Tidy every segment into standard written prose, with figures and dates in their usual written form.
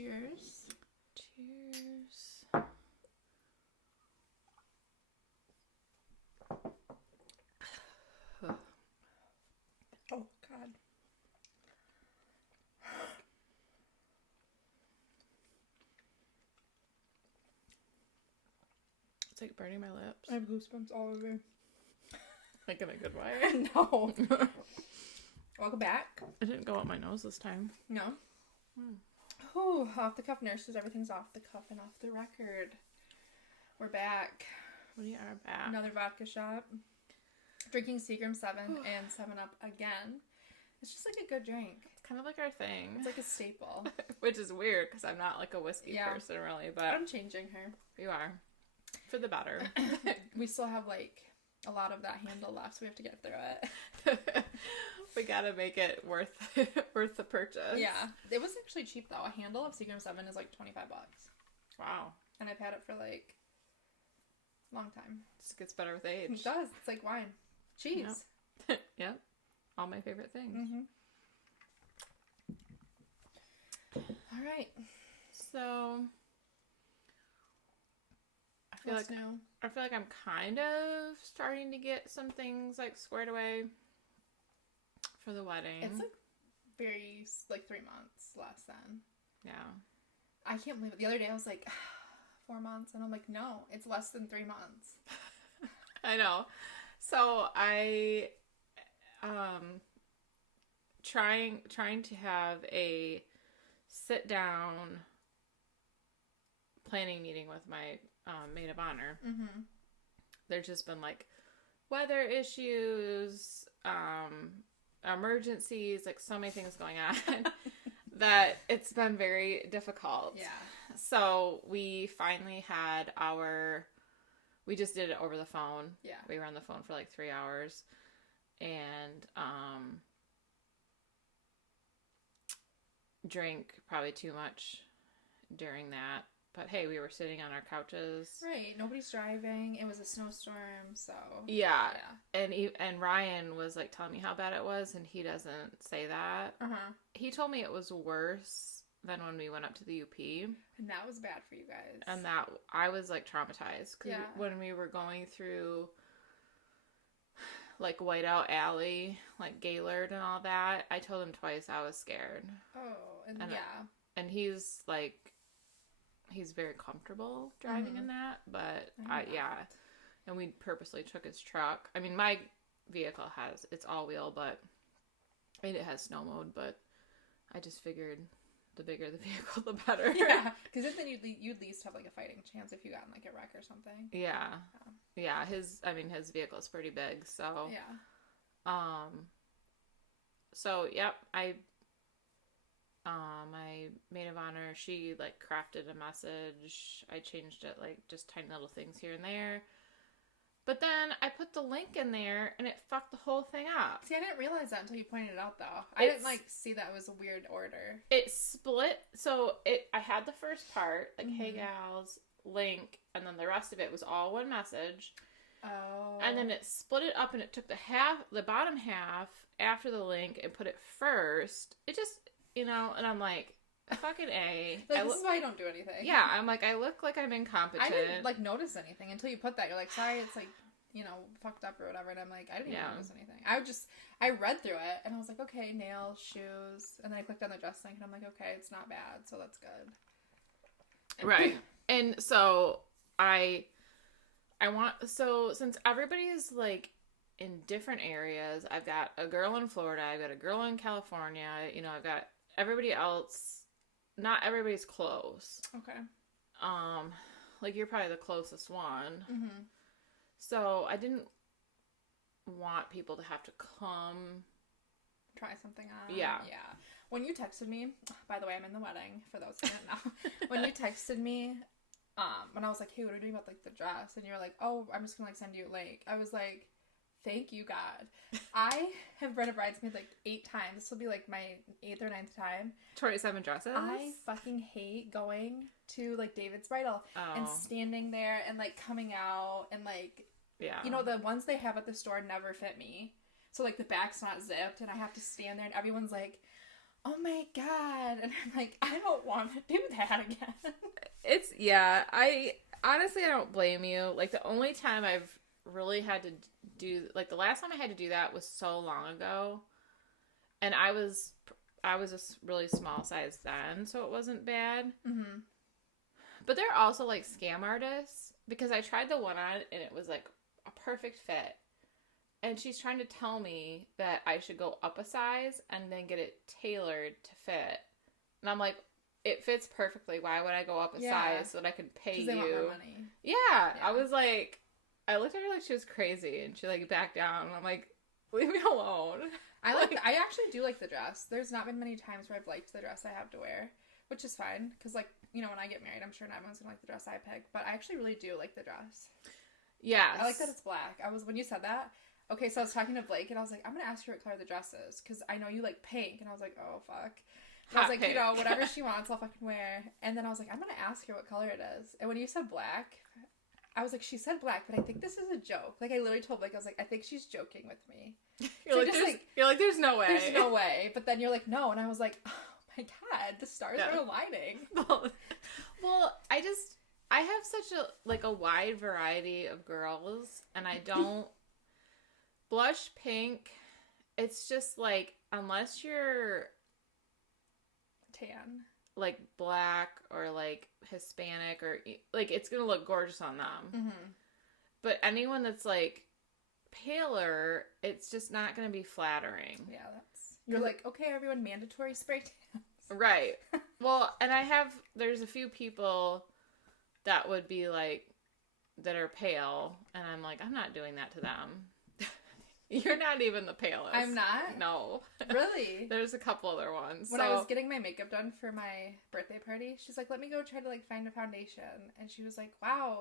Cheers. Cheers. Oh, God. It's like burning my lips. I have goosebumps all over. Like in a good way. No. Welcome back. It didn't go up my nose this time. No. Ooh, off the cuff nurses. Everything's off the cuff and off the record. We're back. We are back. Another vodka shot. Drinking Seagram 7 and 7-Up again. It's just like a good drink. It's kind of like our thing. It's like a staple. Which is weird because I'm not like a whiskey person really, but I'm changing her. You are. For the better. We still have like a lot of that handle left, so we have to get through it. We gotta make it worth the purchase. Yeah. It was actually cheap though. A handle of Seagram 7 is like $25. Wow. And I've had it for like a long time. It just gets better with age. It does. It's like wine. Cheese. Yep. Yep. All my favorite things. Mm-hmm. All right. So What's new? I feel like I'm kind of starting to get some things like squared away for the wedding. It's like 3 months less than. Yeah. I can't believe it. The other day I was like 4 months, and I'm like, no, it's less than 3 months. I know. So I trying to have a sit down planning meeting with my maid of honor. Mm-hmm. There's just been like weather issues, emergencies, like so many things going on that it's been very difficult. Yeah. So we finally had we just did it over the phone. Yeah. We were on the phone for like 3 hours and drank probably too much during that. But hey, we were sitting on our couches. Right. Nobody's driving. It was a snowstorm, so. Yeah. And Ryan was like telling me how bad it was, and he doesn't say that. Uh-huh. He told me it was worse than when we went up to the UP. And that was bad for you guys. And that I was like traumatized because when we were going through like Whiteout Alley, like Gaylord and all that, I told him twice I was scared. Oh, and and he's like, he's very comfortable driving in that, but and we purposely took his truck. I mean, my vehicle it's all wheel, but it has snow mode, but I just figured the bigger the vehicle, the better. Yeah, because then you'd at least have like a fighting chance if you got in like a wreck or something. Yeah. His vehicle is pretty big, so so yep, my maid of honor, she like crafted a message. I changed it, like just tiny little things here and there. But then I put the link in there and it fucked the whole thing up. See, I didn't realize that until you pointed it out though. I didn't like see that it was a weird order. It split. So I had the first part, like, hey gals, link, and then the rest of it was all one message. Oh. And then it split it up and it took the bottom half after the link and put it first. It just, and I'm like, fucking A. Like, this is why I don't do anything. Yeah, I'm like, I look like I'm incompetent. I didn't, like, notice anything until you put that. You're like, sorry, it's, like, fucked up or whatever. And I'm like, I didn't even notice anything. I read through it, and I was like, okay, nails, shoes. And then I clicked on the dress link, and I'm like, okay, it's not bad, so that's good. Right. And so, since everybody's, like, in different areas, I've got a girl in Florida, I've got a girl in California, I've got everybody else. Not everybody's close. Okay. Like, you're probably the closest one. Mm-hmm. So I didn't want people to have to come try something on. Yeah. When you texted me, by the way, I'm in the wedding, for those who don't know. When you texted me, when I was like, hey, what are we doing about, like, the dress? And you were like, oh, I'm just gonna, like, send you a link. I was like, thank you, God. I have read a bridesmaid, like, 8 times. This will be, like, my 8th or 9th time. 27 dresses? I fucking hate going to, like, David's bridal and standing there and, like, coming out and, like, the ones they have at the store never fit me. So, like, the back's not zipped and I have to stand there and everyone's like, oh my God. And I'm like, I don't want to do that again. I honestly, I don't blame you. Like, the only time I've really had to do, like, the last time I had to do that was so long ago. And I was a really small size then, so it wasn't bad. Mm-hmm. But they're also, like, scam artists, because I tried the one on and it was, like, a perfect fit. And she's trying to tell me that I should go up a size and then get it tailored to fit. And I'm like, it fits perfectly. Why would I go up a size so that I can pay you? They want more money. Yeah. I was like, I looked at her like she was crazy, and she, like, backed down. And I'm like, leave me alone. I actually do like the dress. There's not been many times where I've liked the dress I have to wear, which is fine. Because, like, you know, when I get married, I'm sure not everyone's going to like the dress I pick. But I actually really do like the dress. Yeah. I like that it's black. When you said that, okay, so I was talking to Blake, and I was like, I'm going to ask her what color the dress is. Because I know you like pink. And I was like, oh, fuck. I was like, pink. you know, whatever she wants, I'll fucking wear. And then I was like, I'm going to ask her what color it is. And when you said black, I was like, she said black, but I think this is a joke. Like, I literally told Blake, I was like, I think she's joking with me. You're like, there's no way. There's no way. But then you're like, no. And I was like, oh my God, the stars are aligning. Well, I have such a wide variety of girls, and I don't blush pink. It's just like, unless you're tan, like black or like Hispanic, or like, it's gonna look gorgeous on them. Mm-hmm. But anyone that's like paler, it's just not gonna be flattering. Yeah, you're like, okay, everyone, mandatory spray tan. Right. Well, and there's a few people that would be like, that are pale, and I'm like, I'm not doing that to them. You're not even the palest. I'm not? No. Really? There's a couple other ones. When I was getting my makeup done for my birthday party, she's like, let me go try to, like, find a foundation. And she was like, wow.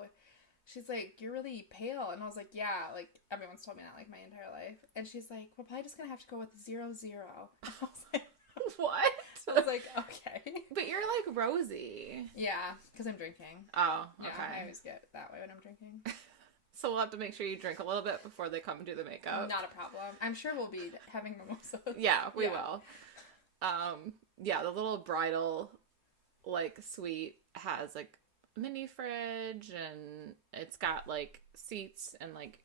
She's like, you're really pale. And I was like, yeah, like, everyone's told me that, like, my entire life. And she's like, we're probably just going to have to go with 0-0. I was like, what? I was like, okay. But you're, like, rosy. Yeah, because I'm drinking. Oh, okay. Yeah, I always get that way when I'm drinking. So we'll have to make sure you drink a little bit before they come and do the makeup. Not a problem. I'm sure we'll be having mimosas. Yeah, we will. Yeah, the little bridal, like, suite has, like, a mini fridge, and it's got, like, seats and, like,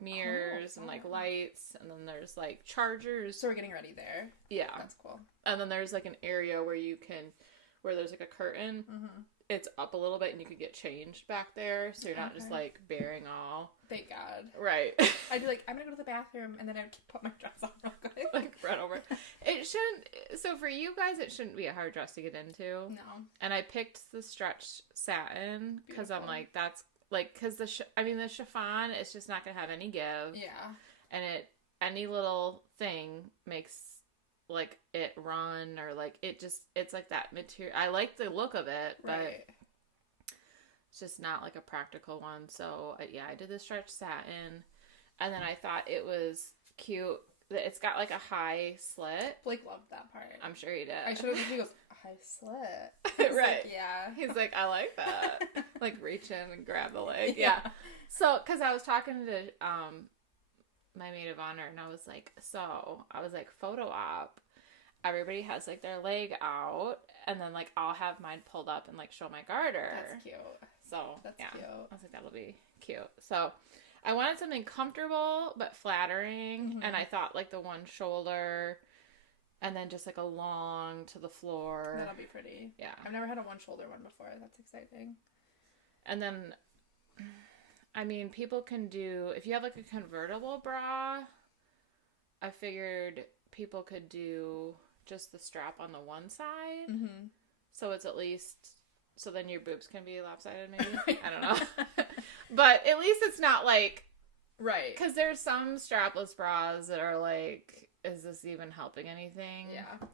mirrors and, like, lights, and then there's, like, chargers. So we're getting ready there. Yeah. That's cool. And then there's, like, an area where there's, like, a curtain. Mm-hmm. It's up a little bit, and you could get changed back there, so you're not just, like, bearing all. Thank God. Right. I'd be like, I'm gonna go to the bathroom, and then I'd put my dress on real quick. Like, run over. It shouldn't, so for you guys, it shouldn't be a hard dress to get into. No. And I picked the stretched satin, because I'm like, that's, like, because the chiffon, it's just not gonna have any give. Yeah. And any little thing makes, like, it run, or, like, it's like that material. I like the look of it, but it's just not, like, a practical one. So, yeah, I did the stretch satin, and then I thought it was cute. It's got, like, a high slit. Blake loved that part. I'm sure he did. I should have. He goes, high slit. Right. Like, yeah. He's like, I like that. Like, reach in and grab the leg. Yeah. So, because I was talking to my maid of honor, and I was like, photo op. Everybody has, like, their leg out, and then, like, I'll have mine pulled up and, like, show my garter. That's cute. So, That's cute. I was like, that'll be cute. So, I wanted something comfortable but flattering, and I thought, like, the one shoulder, and then just, like, a long to the floor. That'll be pretty. Yeah. I've never had a one shoulder one before. That's exciting. And then, I mean, people can do, if you have, like, a convertible bra, I figured people could do just the strap on the one side. Mm-hmm. So it's at least, so then your boobs can be lopsided, maybe? I don't know. But at least it's not, like, right. Because there's some strapless bras that are like, is this even helping anything? Yeah.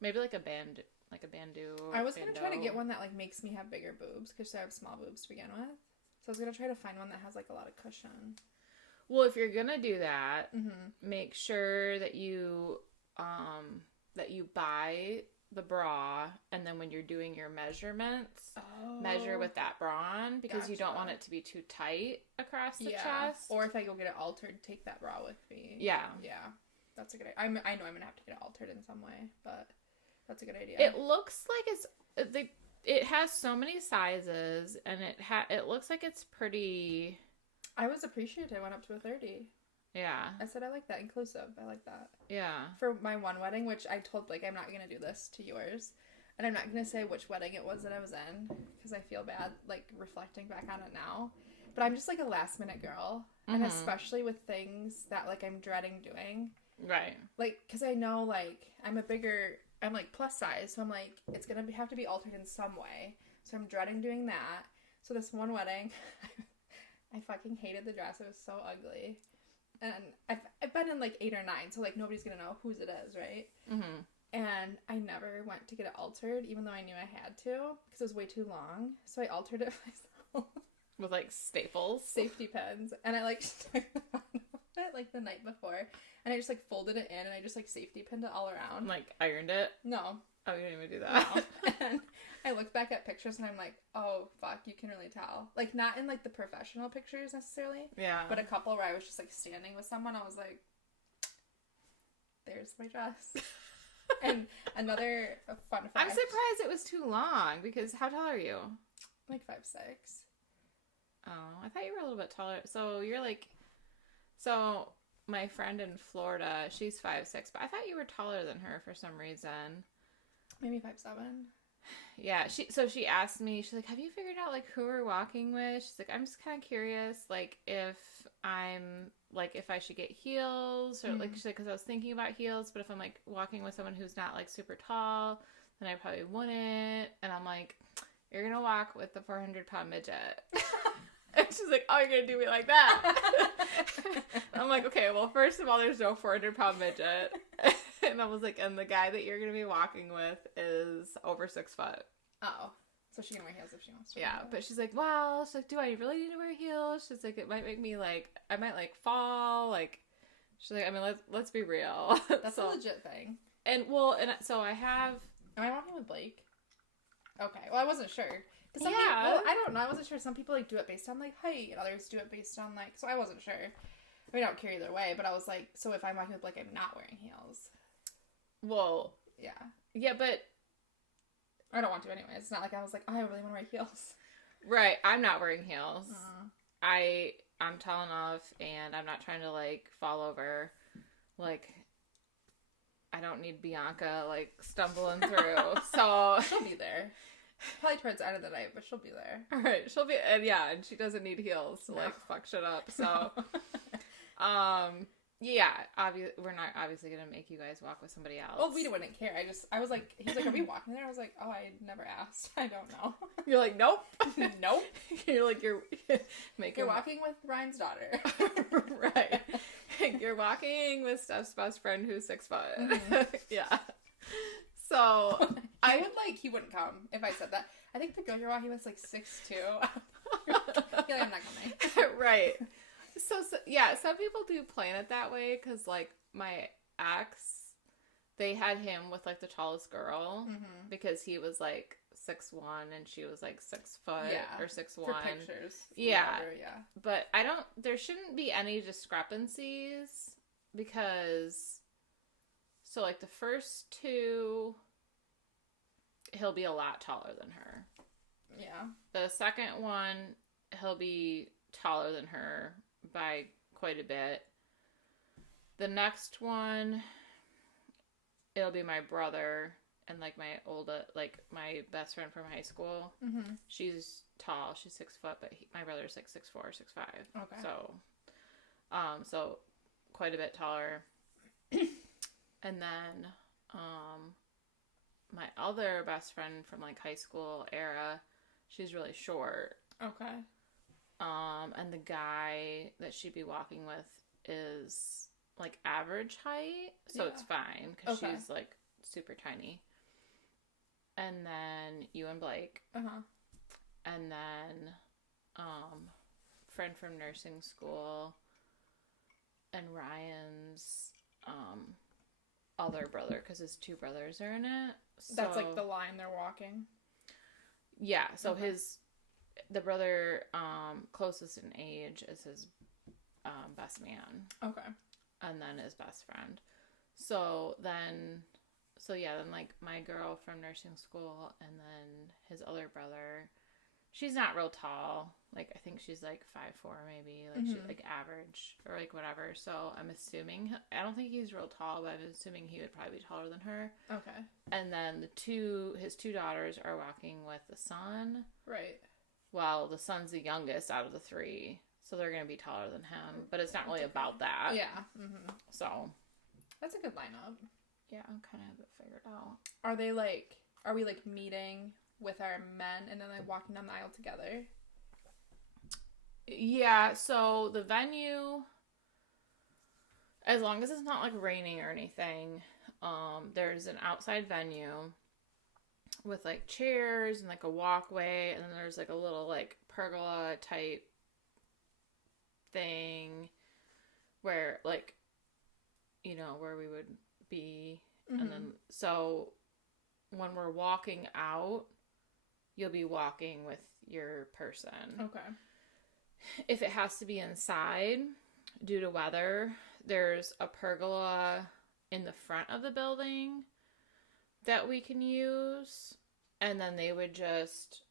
Maybe like a bandeau. I was going to try to get one that, like, makes me have bigger boobs, because I have small boobs to begin with. So I was going to try to find one that has, like, a lot of cushion. Well, if you're going to do that, Mm-hmm. make sure that you buy the bra, and then when you're doing your measurements, measure with that bra on, because you don't want it to be too tight across the chest. Or if I go get it altered, take that bra with me. Yeah. Yeah. That's a good idea. I know I'm going to have to get it altered in some way, but That's a good idea. It looks like it has so many sizes, and it looks like it's pretty. I was appreciative. I went up to a 30. Yeah. I said I like that. Inclusive. I like that. Yeah. For my one wedding, which I told, like, I'm not going to do this to yours. And I'm not going to say which wedding it was that I was in. Because I feel bad, like, reflecting back on it now. But I'm just, like, a last minute girl. And especially with things that, like, I'm dreading doing. Right. Like, because I know, like, I'm, like, plus size. So I'm, like, it's going to have to be altered in some way. So I'm dreading doing that. So this one wedding, I fucking hated the dress. It was so ugly. And I've been in, like, 8 or 9. So, like, nobody's going to know whose it is, right? Mm-hmm. And I never went to get it altered, even though I knew I had to. Because it was way too long. So I altered it myself. With, like, staples? Safety pins. And I, like, stuck the bottom of it, like, the night before. And I just, like, folded it in, and I just, like, safety pinned it all around. Like, ironed it? No. Oh, you didn't even do that? No. And I look back at pictures, and I'm like, oh, fuck, you can really tell. Like, not in, like, the professional pictures, necessarily. Yeah. But a couple where I was just, like, standing with someone, I was like, there's my dress. And another fun fact. I'm surprised it was too long, because how tall are you? Like 5'6". Oh, I thought you were a little bit taller. So you're like, so my friend in Florida, she's 5'6", but I thought you were taller than her for some reason. Maybe 5'7". Yeah, she asked me, she's like, have you figured out, like, who we're walking with? She's like, I'm just kind of curious, like, if I should get heels, or, like, she's like, because I was thinking about heels, but if I'm, like, walking with someone who's not, like, super tall, then I probably wouldn't. And I'm like, you're going to walk with the 400-pound midget. And she's like, oh, you're going to do me like that? I'm like, okay, well, first of all, there's no 400-pound midget. And I was like, and the guy that you're going to be walking with is over 6 foot. Oh. So she can wear heels if she wants to. Yeah, but she's like, well, she's like, do I really need to wear heels? She's like, it might make me, like, I might, like, fall. Like, she's like, I mean, let's be real. That's a legit thing. And, well, and so I have... Am I walking with Blake? Okay. Well, I wasn't sure. Yeah. People, I don't know. I wasn't sure. Some people, like, do it based on, like, height, and others do it based on, like... So I wasn't sure. I mean, I don't care either way, but I was like, so if I'm walking with Blake, I'm not wearing heels. Well... Yeah. Yeah, but... I don't want to anyway. It's not like I was like, oh, I really want to wear heels. Right. I'm not wearing heels. I'm tall enough, and I'm not trying to, like, fall over. Like... I don't need Bianca, like, stumbling through, so... She'll be there. Probably towards the end of the night, but she'll be there. Alright, she'll be... And yeah, and she doesn't need heels to, like, fuck shit up, so... Yeah, we're not obviously gonna make you guys walk with somebody else. Well, we wouldn't care. I was like... He's like, are we walking there? I was like, oh, I never asked. I don't know. You're like, nope. Nope. You're like, you're walking with Ryan's daughter. Right. You're walking with Steph's best friend who's 6 foot. Mm-hmm. Yeah. So he wouldn't come if I said that. I think the girl you're walking with is like 6'2". You're like, I'm not coming. Right. So yeah, some people do plan it that way because, like, my ex, they had him with, like, the tallest girl because he was, like, 6'1" and she was, like, 6 foot or 6'1". For pictures. Yeah. Whatever, yeah. But there shouldn't be any discrepancies because, so, like, the first two, he'll be a lot taller than her. Yeah. The second one, he'll be taller than her by quite a bit. The next one, it'll be my brother and, like, my best friend from high school. Mm-hmm. She's tall. She's 6 foot, but my brother's, like, 6'4", 6'5". Okay. So quite a bit taller. And then, my other best friend from, like, high school era, she's really short. Okay. And the guy that she'd be walking with is, like, average height, so it's fine, because she's, like, super tiny. And then you and Blake. Uh-huh. And then, friend from nursing school, and Ryan's, other brother, because his 2 brothers are in it. So, that's, like, the line they're walking? Yeah, so the brother, closest in age is his, best man. Okay. And then his best friend. So So yeah, then like my girl from nursing school and then his other brother, she's not real tall. Like I think she's like 5'4" maybe. Like she's like average or like whatever. So I'm assuming, I don't think he's real tall, but I'm assuming he would probably be taller than her. Okay. And then his two daughters are walking with the son. Right. Well, the son's the youngest out of the three, so they're going to be taller than him. But it's not really about that. Yeah. Mm-hmm. So. That's a good lineup. Yeah, I kind of have it figured out. Are we like meeting with our men and then like walking down the aisle together? Yeah, so the venue, as long as it's not like raining or anything, there's an outside venue with like chairs and like a walkway, and then there's like a little like pergola type thing where like, you know, where we would be. And then so when we're walking out, you'll be walking with your person. Okay. If it has to be inside due to weather, there's a pergola in the front of the building that we can use, and then they would just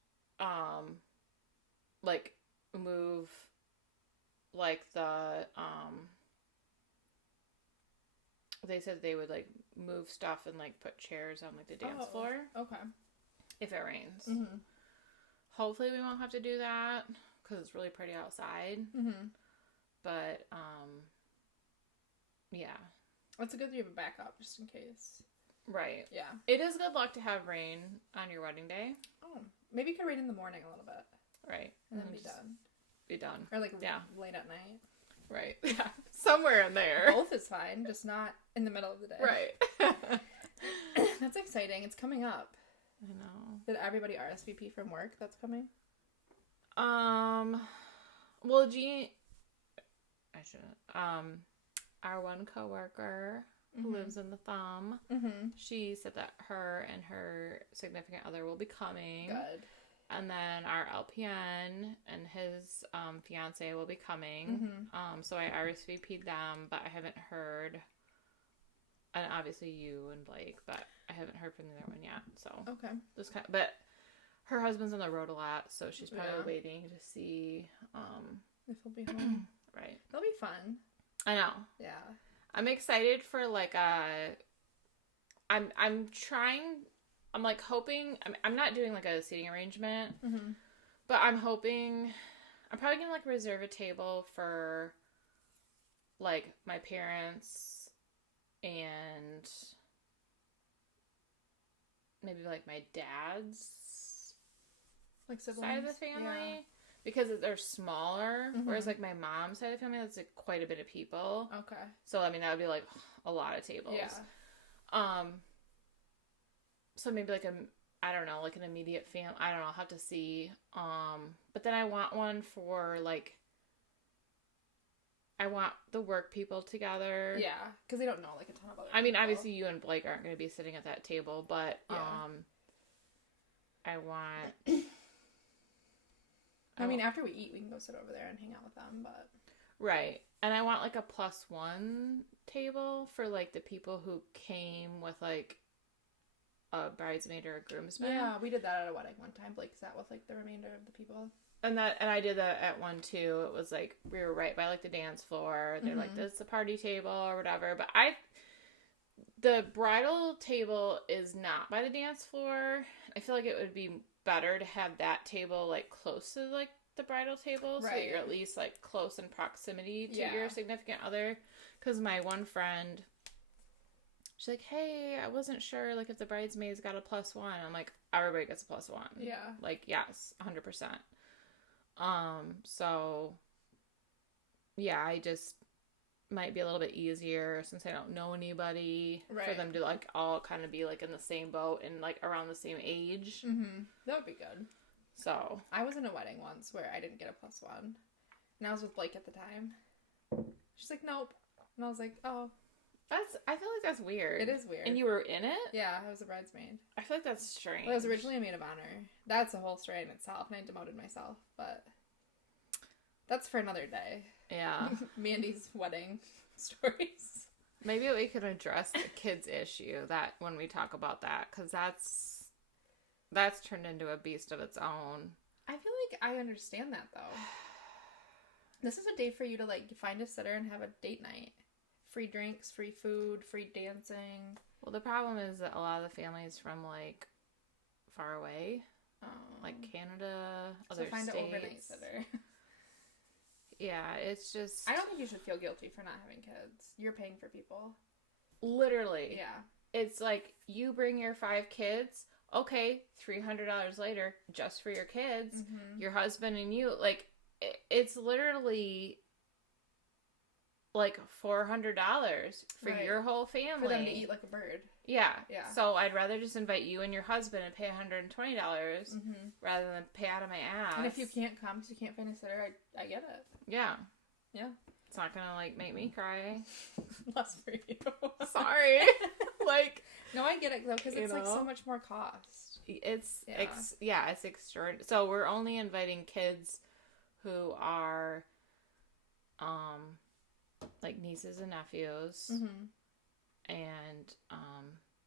like move like the they said they would like move stuff and like put chairs on like the dance floor. Okay. If it rains. Hopefully we won't have to do that because it's really pretty outside. But yeah, it's a good to have a backup just in case. Right. Yeah. It is good luck to have rain on your wedding day. Oh, maybe you could rain in the morning a little bit. Right. And then be done. Or like late at night. Right. Yeah. Somewhere in there. Both is fine, just not in the middle of the day. Right. That's exciting. It's coming up. I know. Did everybody RSVP from work that's coming? Well, I shouldn't. Our one coworker who lives in the Thumb, she said that her and her significant other will be coming. Good. And then our LPN and his fiance will be coming. So I RSVP'd them, but I haven't heard. And obviously you and Blake, but I haven't heard from the other one yet. So okay, but her husband's on the road a lot, so she's probably waiting to see if he'll be home. Right, that'll be fun. I know. Yeah, I'm excited for like I'm like hoping. I'm not doing like a seating arrangement, but I'm hoping. I'm probably gonna like reserve a table for like my parents and maybe like my dad's like siblings? side of the family, because they're smaller. Whereas like my mom's side of the family, that's like quite a bit of people. Okay. So I mean that would be like a lot of tables. Yeah. So maybe like I don't know, like an immediate family. I don't know. I'll have to see. But then I want one for like. I want the work people together. Yeah, because they don't know like a ton of other. I mean, people. obviously you and Blake aren't going to be sitting at that table, but I want. I mean, after we eat, we can go sit over there and hang out with them, but. Right, and I want like a +1 table for like the people who came with like a bridesmaid or a groomsman. Yeah, we did that at a wedding one time. Blake sat with like the remainder of the people. And I did that at one too. It was like we were right by like the dance floor. They're like, this is the party table or whatever. But the bridal table is not by the dance floor. I feel like it would be better to have that table like close to like the bridal table, so that you're at least like close in proximity to your significant other. Because my one friend, she's like, hey, I wasn't sure like if the bridesmaids got a +1. I'm like, everybody gets a +1. Yeah. Like, yes, 100%. So yeah, I just might be a little bit easier since I don't know anybody for them to like all kind of be like in the same boat and like around the same age. That would be good. So I was in a wedding once where I didn't get a +1, and I was with Blake at the time. She's like, nope, and I was like, oh, I feel like that's weird. It is weird. And you were in it? Yeah, I was a bridesmaid. I feel like that's strange. Well, I was originally a maid of honor. That's a whole story in itself, and I demoted myself, but that's for another day. Yeah. Mandy's wedding stories. Maybe we could address the kids issue that when we talk about that, because that's turned into a beast of its own. I feel like I understand that, though. This is a day for you to, like, find a sitter and have a date night. Free drinks, free food, free dancing. Well, the problem is that a lot of the families from, like, far away, like Canada, other find states. an overnight sitter. Yeah, it's just... I don't think you should feel guilty for not having kids. You're paying for people. Literally. Yeah. It's like, you bring your 5 kids, okay, $300 later, just for your kids, your husband and you, like, it's literally... like $400 for your whole family. For them to eat like a bird. Yeah. Yeah. So I'd rather just invite you and your husband and pay $120 rather than pay out of my ass. And if you can't come because you can't find a sitter, I get it. Yeah. Yeah. It's not going to, like, make me cry. Less for you. Sorry. Like. No, I get it, though, because it's, like, so much more cost. It's extraordinary. So we're only inviting kids who are, like, nieces and nephews, and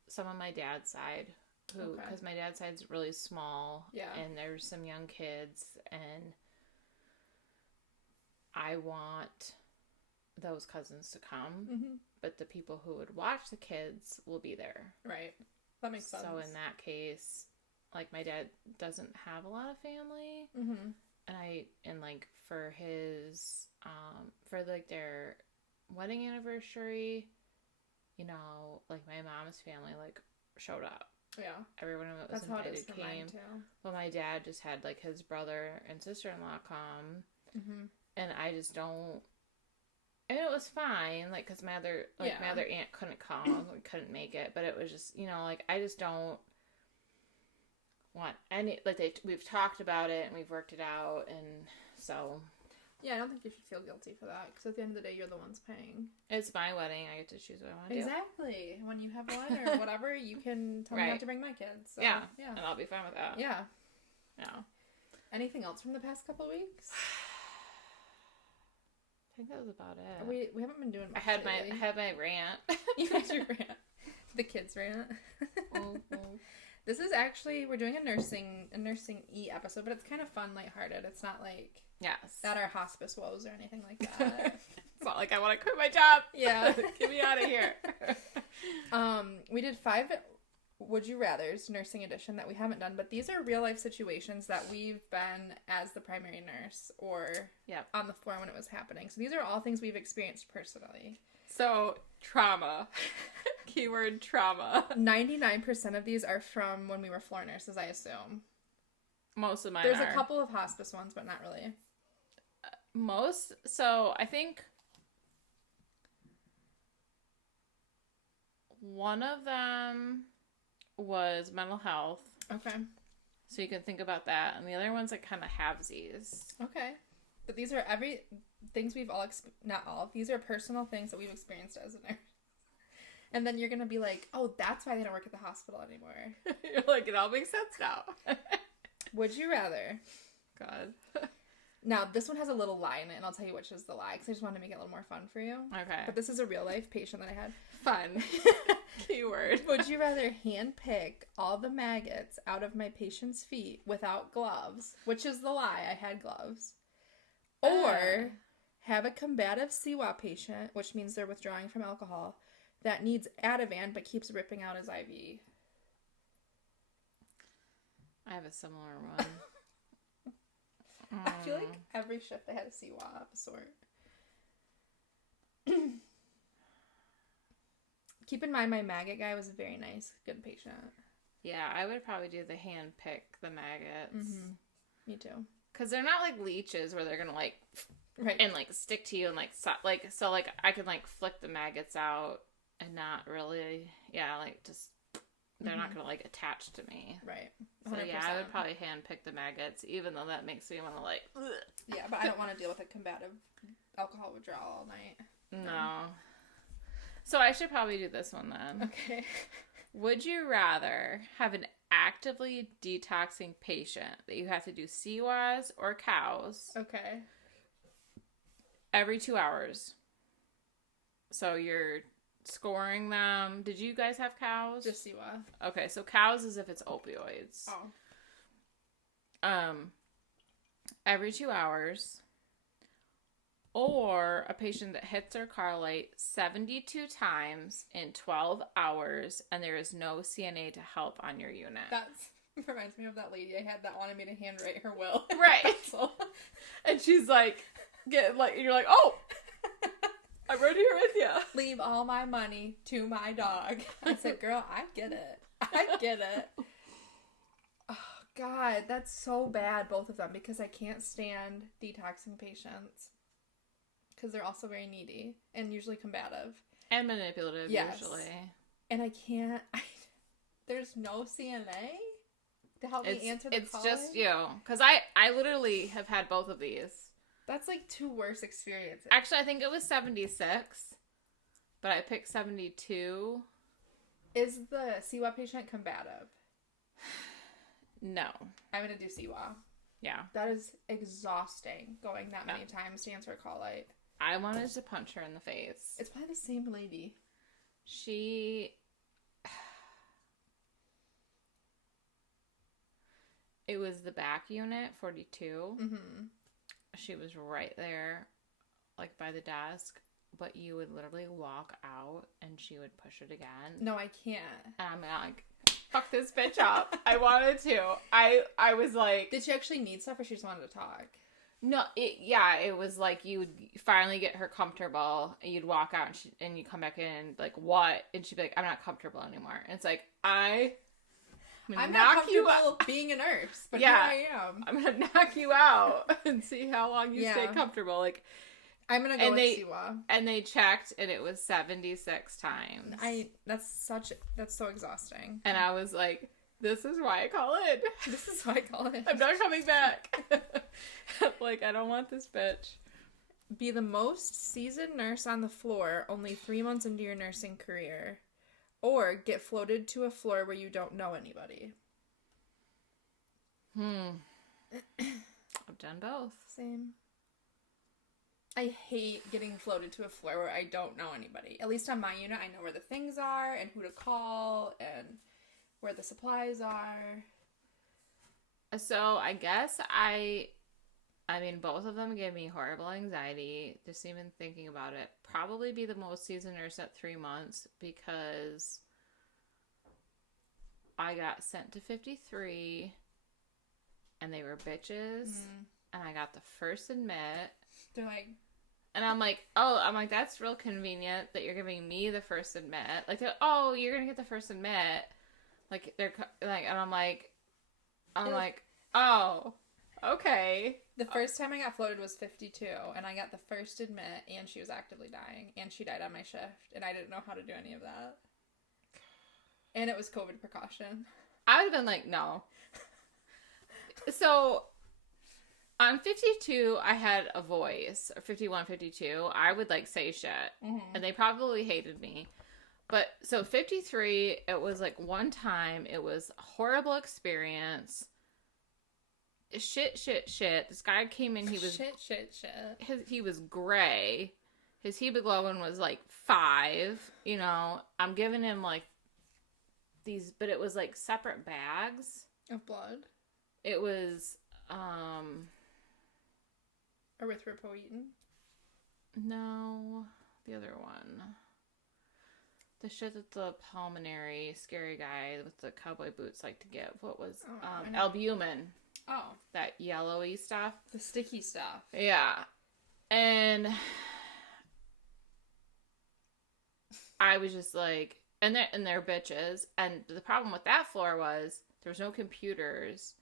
some of my dad's side, because my dad's side's really small, and there's some young kids, and I want those cousins to come, but the people who would watch the kids will be there. Right. That makes sense. So in that case, like, my dad doesn't have a lot of family, and like, for his, for, like, their wedding anniversary, you know, like, my mom's family, like, showed up. Yeah. Everyone that was invited came. But my dad just had, like, his brother and sister-in-law come. And I just don't... And it was fine, like, because my other aunt couldn't come. We couldn't make it. But it was just, you know, like, I just don't want any... Like, we've talked about it, and we've worked it out, and so... Yeah, I don't think you should feel guilty for that, because at the end of the day, you're the ones paying. It's my wedding. I get to choose what I want to do. Exactly. When you have one or whatever, you can tell me not to bring my kids. So, yeah. And I'll be fine with that. Yeah. Yeah. Anything else from the past couple of weeks? I think that was about it. We haven't been doing much I had my rant. You had your rant. The kids rant. This is actually, we're doing a nursing E episode, but it's kind of fun, lighthearted. It's not like... Yes. Not our hospice woes or anything like that. It's not like I want to quit my job. Yeah. Get me out of here. We did 5 Would You Rathers, nursing edition, that we haven't done, but these are real life situations that we've been as the primary nurse or on the floor when it was happening. So these are all things we've experienced personally. So, trauma. Keyword trauma. 99% of these are from when we were floor nurses, I assume. Most of mine There's a couple of hospice ones, but not really. So I think one of them was mental health. Okay. So you can think about that. And the other one's like kind of halvesies. Okay. But these are things we've all, not all, these are personal things that we've experienced as a nurse. And then you're going to be like, oh, that's why they don't work at the hospital anymore. You're like, it all makes sense now. Would you rather? God. Now, this one has a little lie in it, and I'll tell you which is the lie, because I just wanted to make it a little more fun for you. Okay. But this is a real-life patient that I had. Fun. Keyword. Would you rather hand-pick all the maggots out of my patient's feet without gloves, which is the lie, I had gloves, or have a combative CWAP patient, which means they're withdrawing from alcohol, that needs Ativan but keeps ripping out his IV? I have a similar one. I feel like every shift they had a CWAP of a sort. Keep in mind, my maggot guy was a very nice, good patient. Yeah, I would probably do the hand pick the maggots. Mm-hmm. Me too. Because they're not like leeches where they're going to like, right, and like stick to you and like, so like I can like flick the maggots out and not really, like just, they're not going to like attach to me. Right. 100%. So yeah, I would probably hand pick the maggots, even though that makes me want to like, ugh. Yeah, but I don't want to deal with a combative alcohol withdrawal all night. No. So I should probably do this one then. Okay. Would you rather have an actively detoxing patient that you have to do CWAS or cows? Okay. Every 2 hours. So you're scoring them. Did you guys have cows? Just Siwa. Okay, so cows is if it's opioids. Oh. Every 2 hours. Or a patient that hits their car light 72 times in 12 hours and there is no CNA to help on your unit. That reminds me of that lady I had that wanted me to handwrite her will. Right. And she's like, you're like, oh, I'm right here with you. Leave all my money to my dog. I said, girl, I get it. I get it. Oh, God, that's so bad, both of them, because I can't stand detoxing patients. Because they're also very needy and usually combative. And manipulative, yes. Usually. And I can't... there's no CNA to help me answer the call. It's just you. Because I literally have had both of these. That's like 2 worst experiences. Actually, I think it was 76. But I picked 72. Is the Siwa patient combative? No. I'm going to do Siwa. Yeah. That is exhausting, going that many times to answer a call light. I wanted to punch her in the face. It's probably the same lady. It was the back unit, 42. Mm-hmm. She was right there, like by the desk, but you would literally walk out and she would push it again. No, I can't. And I'm like, fuck this bitch up. I wanted to. I was like... Did she actually need stuff or she just wanted to talk? No, it was like you would finally get her comfortable and you'd walk out and you'd come back in like, what? And she'd be like, I'm not comfortable anymore. And it's like, I'm not comfortable being a nurse, but here I am. I'm going to knock you out and see how long you stay comfortable. Like, I'm going to go with Siwa. And they checked and it was 76 times. That's so exhausting. And I was like, this is why I call it. This is why I call it. I'm not coming back. Like, I don't want this bitch. Be the most seasoned nurse on the floor only 3 months into your nursing career. Or get floated to a floor where you don't know anybody. I've done both. Same. I hate getting floated to a floor where I don't know anybody. At least on my unit, I know where the things are and who to call and where the supplies are. So I guess I mean, both of them gave me horrible anxiety, just even thinking about it. Probably be the most seasoned nurse at 3 months because I got sent to 53 and they were bitches. And I got the first admit. They're like... And I'm like, that's real convenient that you're giving me the first admit. Like, oh, you're going to get the first admit. Like, they're like, and I'm like, oh, okay. The first time I got floated was 52, and I got the first admit, and she was actively dying, and she died on my shift, and I didn't know how to do any of that. And it was COVID precaution. I would have been like, no. So, on 52, I had a voice, or 51, 52, I would, like, say shit, and they probably hated me. But, so 53, it was, like, one time, it was a horrible experience. Shit. This guy came in, he was... Shit. He was gray. His hemoglobin was, like, 5. You know, I'm giving him, like, these... But it was, like, separate bags. Of blood? It was, Erythropoietin? No. The other one. The shit that the pulmonary scary guy with the cowboy boots like to give. What was albumin? Oh, that yellowy stuff. The sticky stuff. Yeah, and I was just like, and they're bitches. And the problem with that floor was there was no computers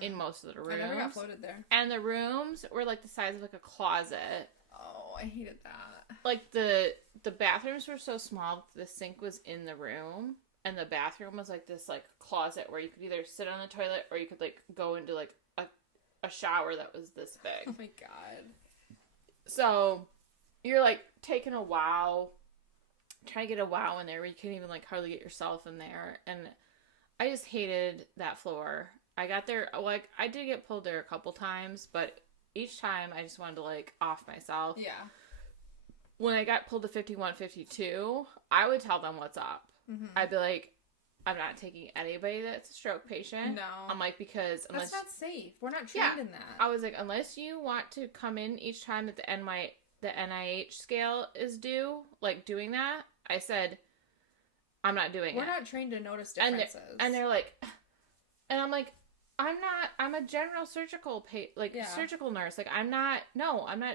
in most of the rooms. I never got floated there. And the rooms were like the size of like a closet. Oh, I hated that. Like the bathrooms were so small, the sink was in the room, and the bathroom was like this like closet where you could either sit on the toilet or you could like go into like a shower that was this big. Oh my god. So you're like taking a wow, trying to get a wow in there where you can't even like hardly get yourself in there. And I just hated that floor. I got there, like I did get pulled there a couple times, but each time I just wanted to like off myself. Yeah. When I got pulled to 51, 52, I would tell them what's up. Mm-hmm. I'd be like, I'm not taking anybody that's a stroke patient. No. I'm like, because unless... That's not safe. We're not trained in that. I was like, unless you want to come in each time that the NIH scale is due, like doing that, I said, I'm not doing it. We're not trained to notice differences. And they're like, and I'm like, I'm a general surgical surgical nurse. Like, I'm not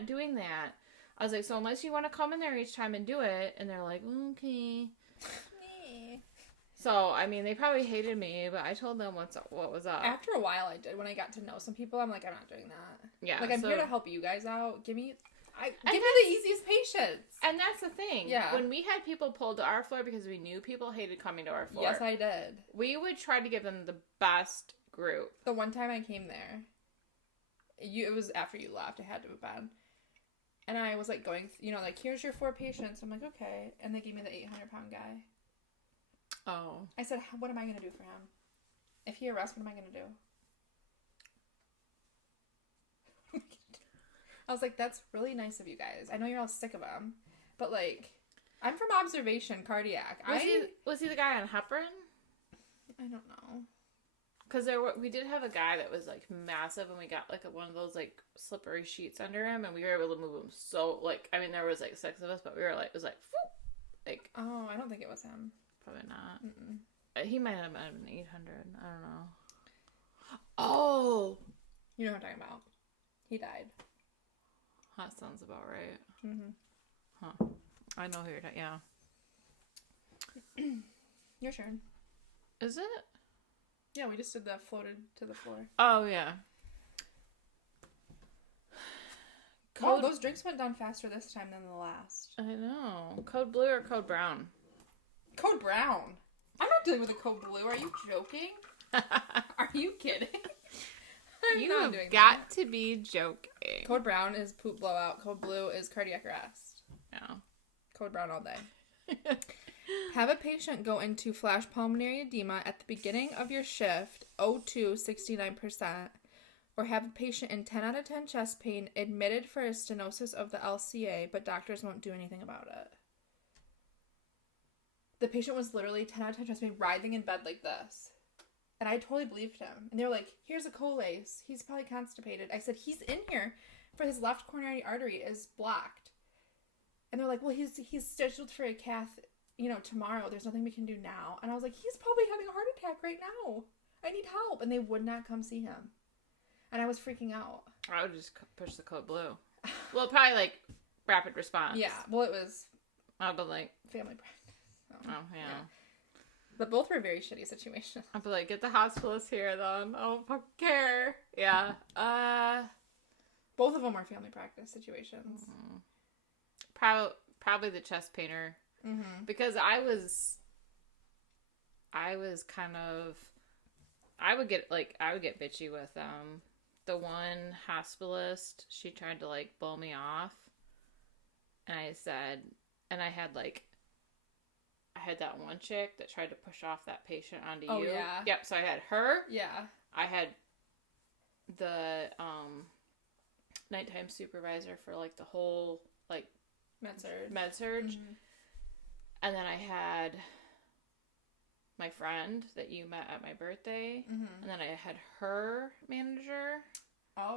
doing that. I was like, so unless you want to come in there each time and do it, and they're like, okay. So, I mean, they probably hated me, but I told them what was up. After a while, I did. When I got to know some people, I'm like, I'm not doing that. Yeah. Like, I'm here to help you guys out. Give me the easiest patients. And that's the thing. Yeah. When we had people pulled to our floor because we knew people hated coming to our floor. Yes, I did. We would try to give them the best group. The one time I came there, it was after you left. I had to have been. And I was like going, like, here's your 4 patients. I'm like, okay. And they gave me the 800-pound guy. Oh. I said, what am I going to do for him? If he arrests, what am I going to do? I was like, that's really nice of you guys. I know you're all sick of him. But, like, I'm from observation, cardiac. Was he the guy on heparin? I don't know. Because we did have a guy that was, like, massive, and we got, like, one of those, like, slippery sheets under him, and we were able to move him so, like, I mean, there was, like, 6 of us, but we were, like, it was, like, whoop, like. Oh, I don't think it was him. Probably not. Mm-mm. He might have been 800. I don't know. Oh! You know what I'm talking about. He died. That sounds about right. Mm-hmm. Huh. I know who you're talking. Yeah. Your turn. Is it? Yeah, we just did the floated to the floor. Oh, yeah. Oh, those drinks went down faster this time than the last. I know. Code blue or code brown? Code brown. I'm not dealing with a code blue. Are you joking? Are you kidding? You have got to be joking. Code brown is poop blowout. Code blue is cardiac arrest. Yeah. Code brown all day. Have a patient go into flash pulmonary edema at the beginning of your shift, O2 69%, or have a patient in 10 out of 10 chest pain admitted for a stenosis of the LCA, but doctors won't do anything about it. The patient was literally 10 out of 10 chest pain, writhing in bed like this. And I totally believed him. And they were like, here's a colace. He's probably constipated. I said, he's in here for his left coronary artery is blocked. And they're like, well, he's scheduled for a cath, tomorrow. There's nothing we can do now. And I was like, he's probably having a heart attack right now. I need help. And they would not come see him. And I was freaking out. I would just push the code blue. Well, probably like rapid response. Yeah. Well, it was. But like family practice. So, oh yeah. But both were very shitty situations. I'd be like, get the hospitalist here then. I don't fucking care. Yeah. Both of them were family practice situations. Mm-hmm. Probably the chest painter. Mm-hmm. Because I was kind of, I would get bitchy with them. The one hospitalist, she tried to like blow me off. And I said, and I had that one chick that tried to push off that patient onto you. Oh, yeah. Yep, so I had her. Yeah. I had the nighttime supervisor for like the whole like med-surg. Mm-hmm. And then I had my friend that you met at my birthday. Mm-hmm. And then I had her manager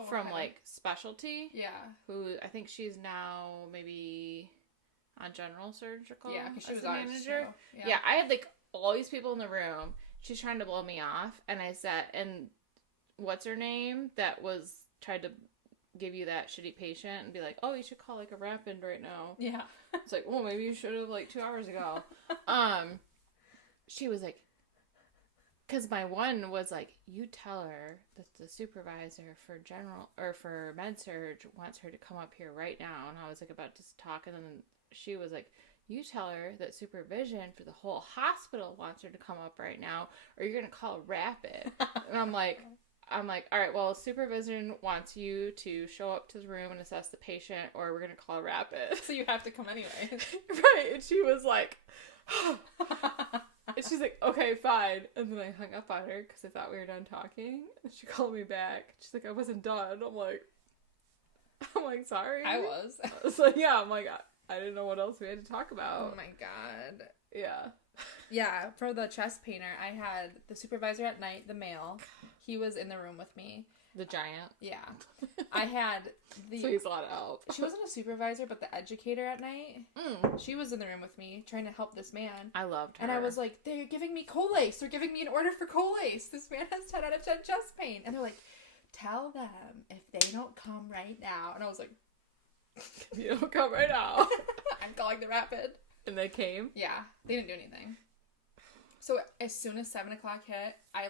from like specialty. Yeah. Who I think she's now maybe on general surgical. Yeah, because she was our manager. So, yeah, I had like all these people in the room. She's trying to blow me off, and I said, and what's her name that tried to give you that shitty patient and be like, oh, you should call like a rapid right now. Yeah. It's like, well, maybe you should have like 2 hours ago. She was like, because my one was like, you tell her that the supervisor for general or for med-surg wants her to come up here right now. And I was like about to talk, and then she was like, you tell her that supervision for the whole hospital wants her to come up right now, or you're going to call a rapid. And I'm like, all right, well, supervision wants you to show up to the room and assess the patient, or we're going to call a rapid. So you have to come anyway. Right. And she was like, and she's like, okay, fine. And then I hung up on her because I thought we were done talking. And she called me back. She's like, I wasn't done. I'm like, sorry. I was like, yeah. I'm like, I didn't know what else we had to talk about. Oh my god. Yeah. Yeah, for the chest painter, I had the supervisor at night, the male. He was in the room with me. The giant. Yeah. I had the... So he's a lot of help. She wasn't a supervisor, but the educator at night. She was in the room with me, trying to help this man. I loved her. And I was like, they're giving me Colace. They're giving me an order for Colace. This man has 10 out of 10 chest pain. And they're like, tell them if they don't come right now. And I was like... If you don't come right now. I'm calling the rapid. And they came? Yeah. They didn't do anything. So as soon as 7 o'clock hit, I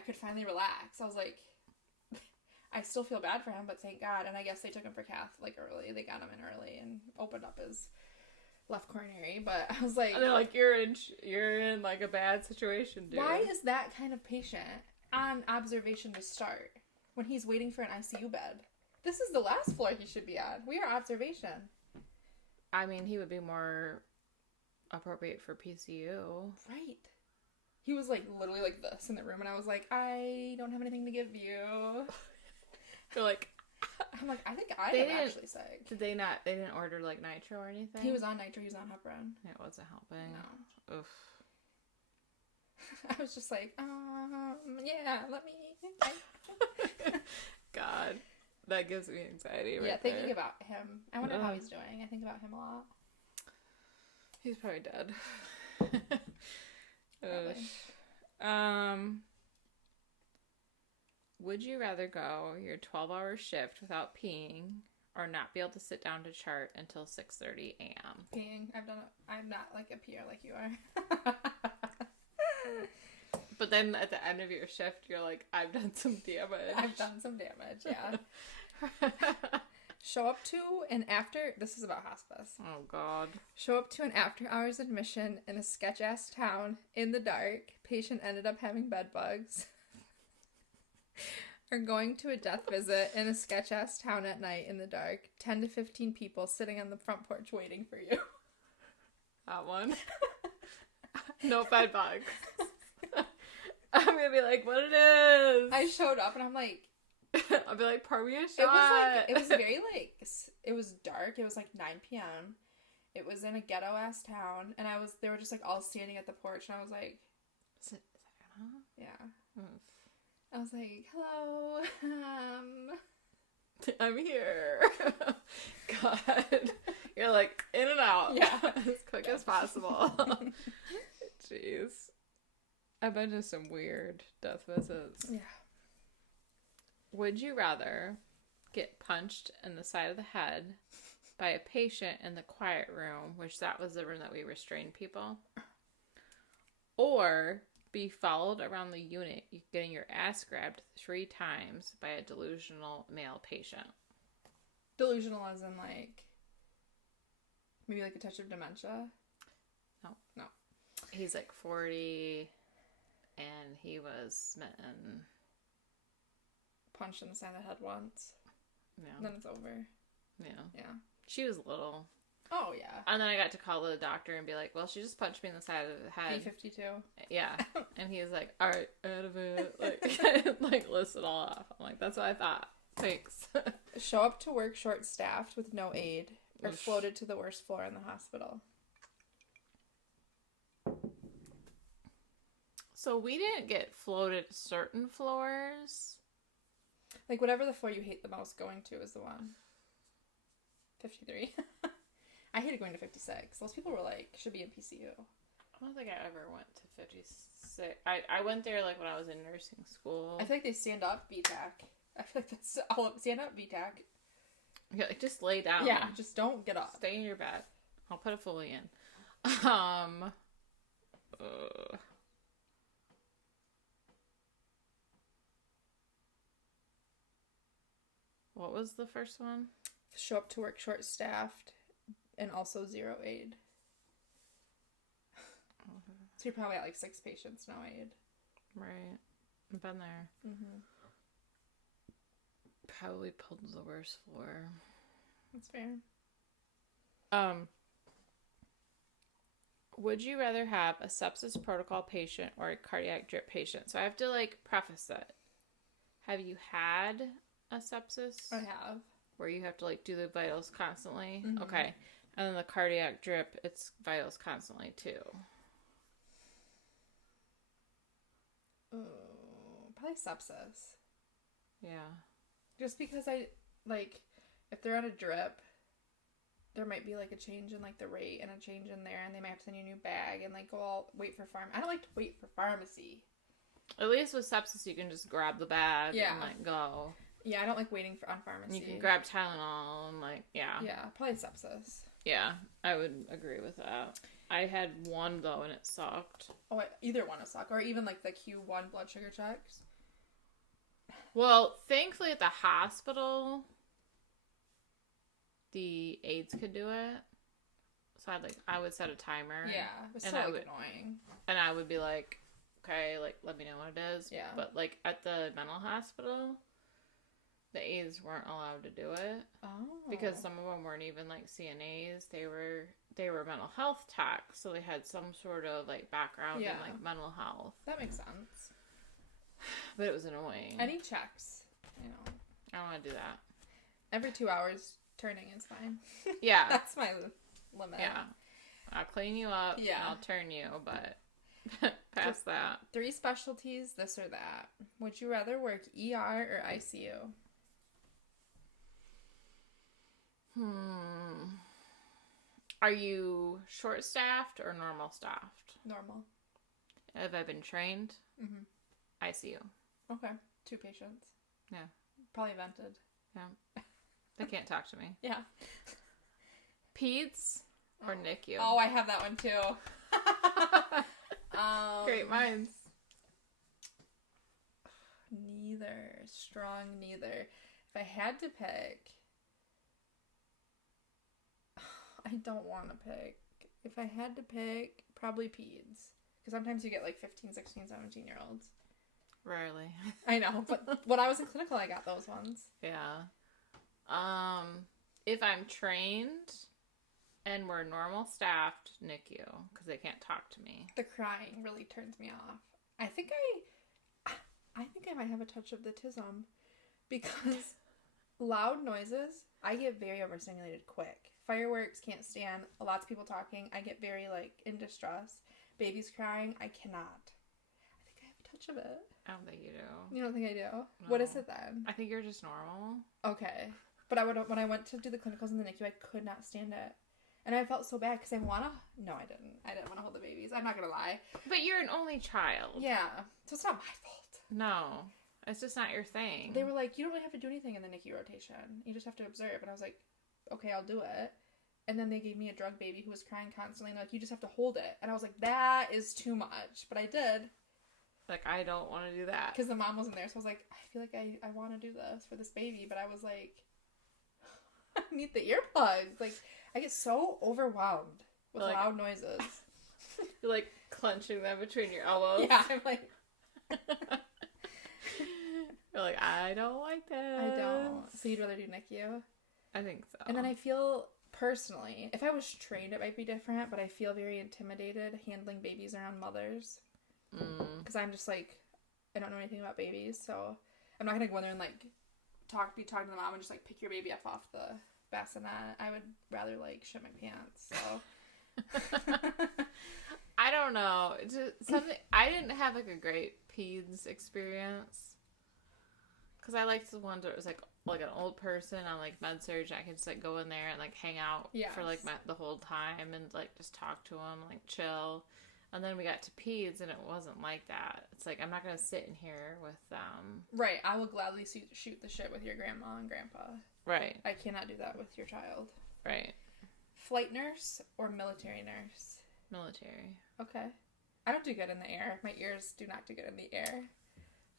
could finally relax. I was like... I still feel bad for him, but thank God. And I guess they took him for cath, early. They got him in early and opened up his left coronary. But I was like... And they're like, you're in, a bad situation, dude. Why is that kind of patient on observation to start when he's waiting for an ICU bed? This is the last floor he should be on. We are observation. I mean, he would be more appropriate for PCU. Right. He was, literally like this in the room, and I was like, I don't have anything to give you. They're like... I'm like, I think I'm actually sick. They didn't order, nitro or anything? He was on nitro, he was on heparin. It wasn't helping. No. Oof. I was just like, yeah, let me... God. That gives me anxiety right thinking there. about him. I wonder how he's doing. I think about him a lot. He's probably dead. Probably. Would you rather go your 12-hour shift without peeing or not be able to sit down to chart until 6:30 a.m.? Peeing. I've done it. I'm not like a peer like you are. But then at the end of your shift, you're like, I've done some damage. I've done some damage, yeah. Show up to an after... This is about hospice. Oh, God. Show up to an after-hours admission in a sketch-ass town in the dark. Patient ended up having bed bugs. Or going to a death visit in a sketch-ass town at night in the dark. 10 to 15 people sitting on the front porch waiting for you. That one. No bed bugs. I'm gonna be like, what it is? I showed up and I'm like... I'll be like, pour me a shot. It was very it was dark. It was 9 p.m. It was in a ghetto-ass town. And they were just all standing at the porch. And I was like... Is it Anna? Yeah. I was like, hello, I'm here. God. You're like, in and out. Yeah. As quick as possible. Jeez. I've been to some weird death visits. Yeah. Would you rather get punched in the side of the head by a patient in the quiet room, which that was the room that we restrained people, or be followed around the unit getting your ass grabbed 3 times by a delusional male patient? Delusional as in maybe a touch of dementia? No. He's 40 and he was smitten. Punched in the side of the head once. Yeah. And then it's over. Yeah. Yeah. She was little. Oh, yeah. And then I got to call the doctor and be like, well, she just punched me in the side of the head. B-52. Yeah. And he was like, all right, out of it. List it all off. I'm like, that's what I thought. Thanks. Show up to work short-staffed with no aid or floated to the worst floor in the hospital. So we didn't get floated to certain floors. Whatever the floor you hate the most going to is the one. 53. I hated going to 56. Those people were should be in PCU. I don't think I ever went to 56. I went there when I was in nursing school. I feel like they stand up VTAC. I feel like that's all stand up VTAC. Yeah, just lay down. Yeah, just don't get up. Stay in your bed. I'll put it fully in. What was the first one? Show up to work short-staffed and also zero aid. So you're probably at 6 patients, no aid. Right. I've been there. Mm-hmm. Probably pulled to the worst floor. That's fair. Would you rather have a sepsis protocol patient or a cardiac drip patient? So I have to preface it. Have you had a sepsis? I have. Where you have to do the vitals constantly? Mm-hmm. Okay. And then the cardiac drip, it's vitals constantly too. Oh, probably sepsis. Yeah. Just because if they're on a drip, there might be like a change in like the rate and a change in there, and they might have to send you a new bag and like go all wait for I don't like to wait for pharmacy. At least with sepsis, you can just grab the bag and like go. Yeah, I don't like waiting on pharmacy. You can grab Tylenol and like, yeah. Yeah, probably sepsis. Yeah, I would agree with that. I had one though and it sucked. Oh, either one will suck, or even like the Q1 blood sugar checks. Well, thankfully at the hospital, the aides could do it. So I would set a timer. Yeah, it was so annoying. And I would be like, okay, like let me know what it is. Yeah. But like at the mental hospital, the aides weren't allowed to do it. Oh. Because some of them weren't even like CNAs. They were mental health techs, so they had some sort of like background in like mental health. That makes sense. But it was annoying. Any checks, you know. I don't want to do that. Every 2 hours turning is fine. Yeah. That's my limit. Yeah. I'll clean you up. Yeah. And I'll turn you, but past that. 3 specialties, this or that. Would you rather work ER or ICU? Are you short-staffed or normal-staffed? Normal. Have I been trained? Mm-hmm. ICU. Okay. 2 patients. Yeah. Probably vented. Yeah. They can't talk to me. Yeah. Peds or NICU? Oh, I have that one too. Great minds. Neither. Strong neither. If I had to pick, I don't want to pick. If I had to pick, probably peds. Because sometimes you get like 15, 16, 17-year-olds. Rarely. I know, but when I was in clinical, I got those ones. Yeah. If I'm trained and we're normal staffed, NICU, because they can't talk to me. The crying really turns me off. I think I might have a touch of the tism, because loud noises, I get very overstimulated quick. Fireworks, can't stand. Lots of people talking. I get very like in distress. Babies crying, I cannot. I think I have a touch of it. I don't think you do. You don't think I do? No. What is it then? I think you're just normal. Okay. But when I went to do the clinicals in the NICU, I could not stand it. And I felt so bad because I want to... No, I didn't. I didn't want to hold the babies. I'm not going to lie. But you're an only child. Yeah. So it's not my fault. No. It's just not your thing. They were like, you don't really have to do anything in the NICU rotation. You just have to observe. And I was like, okay, I'll do it. And then they gave me a drug baby who was crying constantly. And like, you just have to hold it. And I was like, that is too much. But I did. Like, I don't want to do that. Because the mom wasn't there. So I was like, I feel like I want to do this for this baby. But I was like, I need the earplugs. Like, I get so overwhelmed with like, loud noises. You're like clenching them between your elbows. Yeah, I'm like... You're like, I don't like this. I don't. So you'd rather do NICU? I think so. And then I feel, personally, if I was trained it might be different, but I feel very intimidated handling babies around mothers. Because I'm just like, I don't know anything about babies, so I'm not going to go in there and like be talking to the mom and just like pick your baby up off the bassinet. I would rather like shit my pants, so... I don't know. Just something I didn't have like a great peds experience because I liked the ones where it was like an old person on like med surg. I could just like go in there and like hang out for like the whole time and like just talk to them, like chill. And then we got to peds and it wasn't like that. It's like I'm not gonna sit in here with them. Right. I will gladly shoot the shit with your grandma and grandpa. Right. I cannot do that with your child. Right. Flight nurse or military nurse? Military. Okay. I don't do good in the air. My ears do not do good in the air.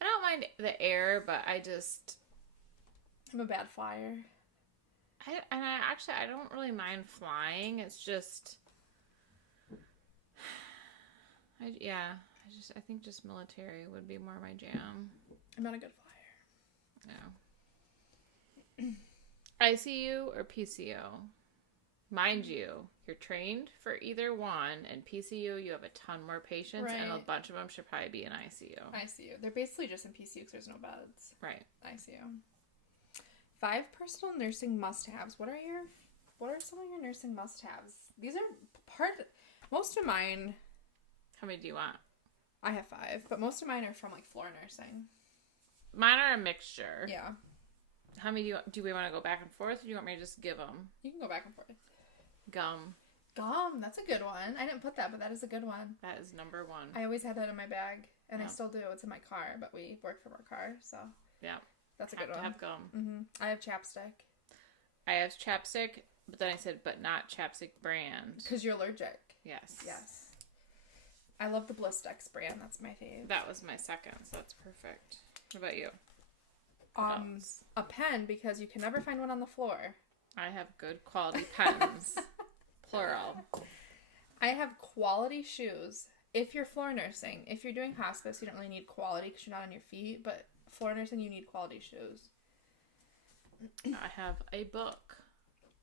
I don't mind the air, but I'm a bad flyer. I don't really mind flying. It's just... I think just military would be more my jam. I'm not a good flyer. No. ICU or PCU? Mind you, you're trained for either one, and PCU, you have a ton more patients, and a bunch of them should probably be in ICU. ICU. They're basically just in PCU because there's no beds. Right. ICU. 5 personal nursing must-haves. What are your What are some of your nursing must-haves? These are most of mine. How many do you want? I have 5, but most of mine are from, like, floor nursing. Mine are a mixture. Yeah. How many do we want to go back and forth, or do you want me to just give them? You can go back and forth. Gum. Gum, that's a good one. I didn't put that, but that is a good one. That is number 1. I always had that in my bag, and I still do. It's in my car, but we work from our car, so. Yeah. That's a good one. Have to have gum. Mm-hmm. I have chapstick. I have chapstick, but then I said, but not chapstick brand. Because you're allergic. Yes. Yes. I love the Blistex brand. That's my fave. That was my second, so that's perfect. What about you? A pen, because you can never find one on the floor. I have good quality pens. Plural. I have quality shoes. If you're floor nursing, if you're doing hospice, you don't really need quality because you're not on your feet, but floor nursing, you need quality shoes. I have a book.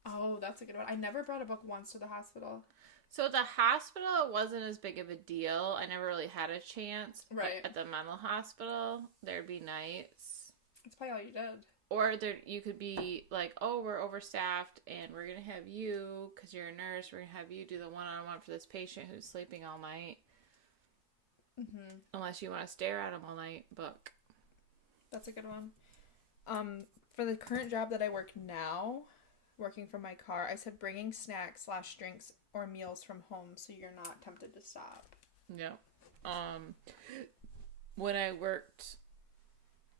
Oh, that's a good one. I never brought a book once to the hospital. So at the hospital, it wasn't as big of a deal. I never really had a chance. Right. But at the mental hospital, there'd be nights. That's probably all you did. Or you could be like, oh, we're overstaffed, and we're going to have you, because you're a nurse, we're going to have you do the one-on-one for this patient who's sleeping all night. Mm-hmm. Unless you want to stare at him all night, book. That's a good one. For the current job that I work now, working from my car, I said bringing snacks / drinks or meals from home so you're not tempted to stop. Yeah. When I worked,